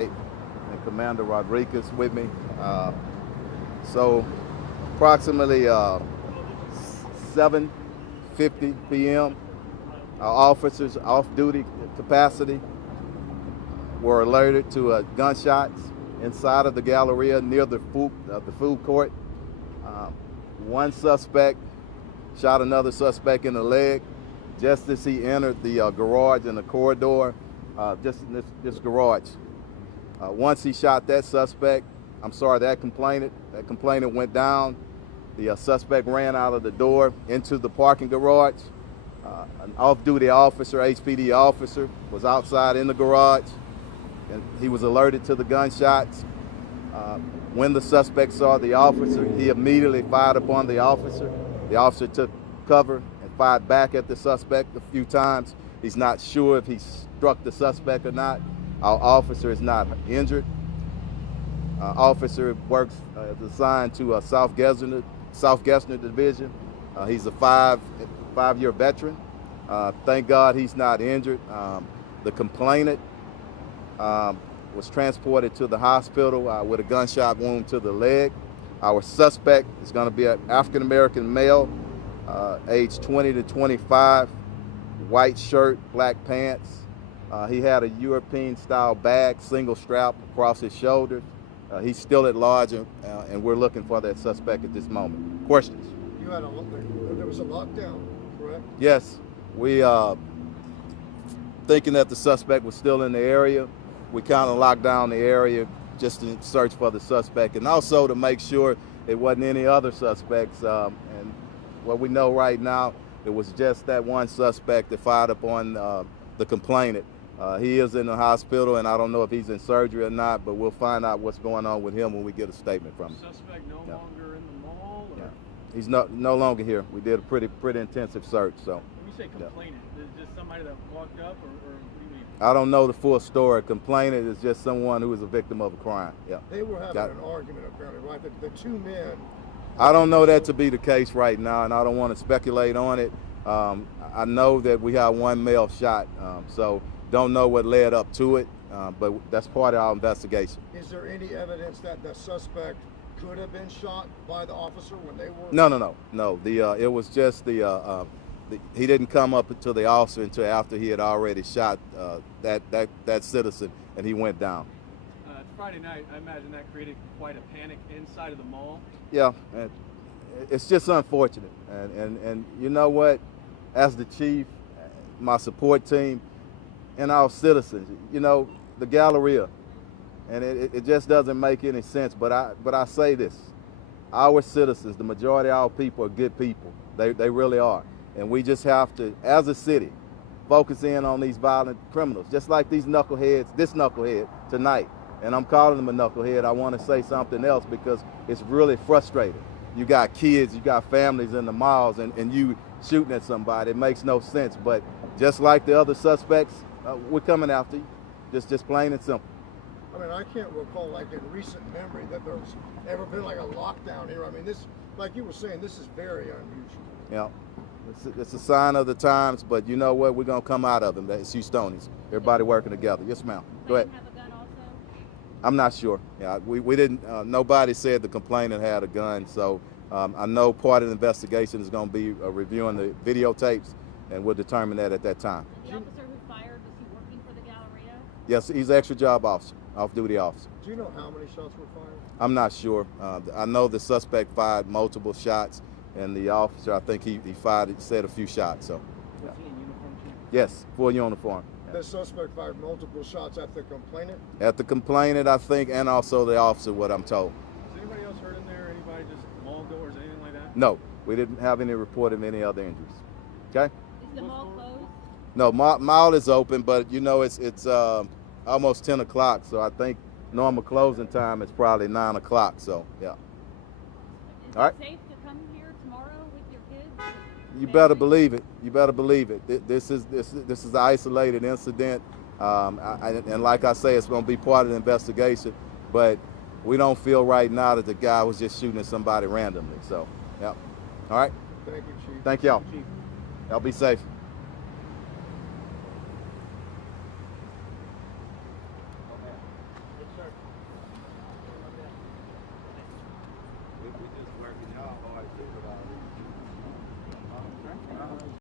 and Commander Rodriguez with me. So approximately 7:50 p.m., our officers off-duty capacity were alerted to gunshots inside of the Galleria near the food court. Uh, One suspect shot another suspect in the leg just as he entered the garage in the corridor, just in this garage. Once he shot that complainant went down. The suspect ran out of the door into the parking garage. An off-duty officer, HPD officer, was outside in the garage, and he was alerted to the gunshots. When the suspect saw the officer, he immediately fired upon the officer. The officer took cover and fired back at the suspect a few times. He's not sure if he struck the suspect or not. Our officer is not injured. Officer works assigned to South Gessner Division. He's a five-year veteran. Thank God he's not injured. The complainant was transported to the hospital with a gunshot wound to the leg. Our suspect is going to be an African-American male, age 20 to 25, white shirt, black pants. He had a European-style bag, single strap across his shoulders. He's still at large, and we're looking for that suspect at this moment. Questions? There was a lockdown, correct? Yes. We, thinking that the suspect was still in the area, we kind of locked down the area just to search for the suspect, and also to make sure it wasn't any other suspects. And what we know right now, it was just that one suspect that fired upon the complainant. He is in the hospital, and I don't know if he's in surgery or not, but we'll find out what's going on with him when we get a statement from him. Suspect no longer in the mall? Or? Yeah. He's no longer here. We did a pretty intensive search. So. When you say complainant, is it just somebody that walked up, or what do you mean? I don't know the full story. Complainant is just someone who is a victim of a crime. Yeah. They were having an argument apparently, right? The two men. I don't know that to be the case right now, and I don't want to speculate on it. I know that we have one male shot, so don't know what led up to it, but that's part of our investigation. Is there any evidence that the suspect could have been shot by the officer when they were? No. It was just he didn't come up to the officer until after he had already shot that citizen, and he went down. It's Friday night. I imagine that created quite a panic inside of the mall. Yeah, and it's just unfortunate, and you know what? As the chief, my support team, and our citizens, you know, the Galleria, and it just doesn't make any sense. But I say this: our citizens, the majority of our people, are good people. They really are, and we just have to, as a city, focus in on these violent criminals, just like these knuckleheads. This knucklehead tonight, and I'm calling him a knucklehead. I want to say something else because it's really frustrating. You got kids, you got families in the malls, and you shooting at somebody. It makes no sense. But just like the other suspects, we're coming after you. Just plain and simple. I mean, I can't recall, like in recent memory, that there's ever been like a lockdown here. I mean, this, like you were saying, this is very unusual. Yeah, it's a sign of the times. But you know what? We're gonna come out of them. It's Houstonians. Everybody working together. Yes, ma'am. Go ahead. Have a gun also? I'm not sure. Yeah, we didn't. Nobody said the complainant had a gun. So I know part of the investigation is going to be reviewing the videotapes, and we'll determine that at that time. The officer who fired, was he working for the Galleria? Yes, he's an extra job officer, off-duty officer. Do you know how many shots were fired? I'm not sure. I know the suspect fired multiple shots, and the officer, I think he said a few shots. So. Was he in uniform, Chief? Yes, full uniform. The suspect fired multiple shots at the complainant? At the complainant, I think, and also the officer, what I'm told. Was anybody else hurt in there? Anybody just mall goers, anything like that? No, we didn't have any report of any other injuries. Okay? Is the mall closed? No, mall is open, but you know it's almost 10 o'clock, so I think normal closing time is probably 9 o'clock. So yeah. Is All right. it safe to come here tomorrow with your kids? You better believe it. You better believe it. This is an isolated incident, and like I say, it's going to be part of the investigation. But we don't feel right now that the guy was just shooting at somebody randomly. So, yeah. All right. Thank you, Chief. Thank y'all. Chief. Y'all be safe. We just working y'all hard to put all this